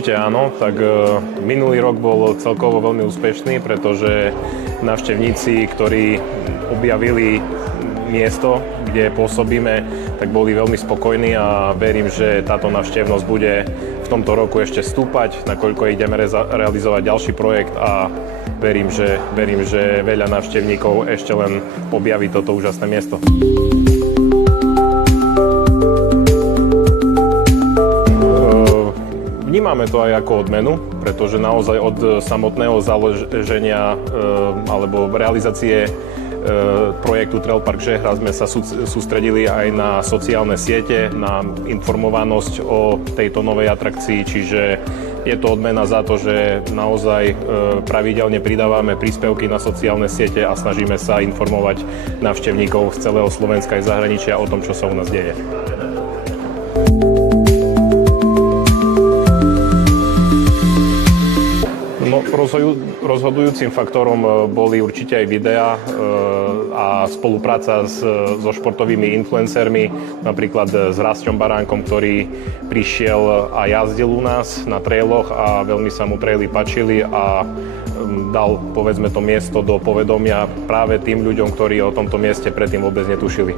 Určite áno, tak minulý rok bol celkovo veľmi úspešný, pretože návštevníci, ktorí objavili miesto, kde pôsobíme, tak boli veľmi spokojní a verím, že táto návštevnosť bude v tomto roku ešte stúpať, nakoľko ideme realizovať ďalší projekt a verím, že veľa návštevníkov ešte len objaví toto úžasné miesto. Vnímame to aj ako odmenu, pretože naozaj od samotného založenia alebo realizácie projektu Trail Park Žehra sme sa sústredili aj na sociálne siete, na informovanosť o tejto novej atrakcii, čiže je to odmena za to, že naozaj pravidelne pridávame príspevky na sociálne siete a snažíme sa informovať návštevníkov z celého Slovenska aj zahraničia o tom, čo sa u nás deje. No, rozhodujúcim faktorom boli určite aj videá a spolupráca so športovými influencermi, napríklad s Rasťom Baránkom, ktorý prišiel a jazdil u nás na trailoch a veľmi sa mu traily páčili a dal, povedzme, to miesto do povedomia práve tým ľuďom, ktorí o tomto mieste predtým vôbec netušili.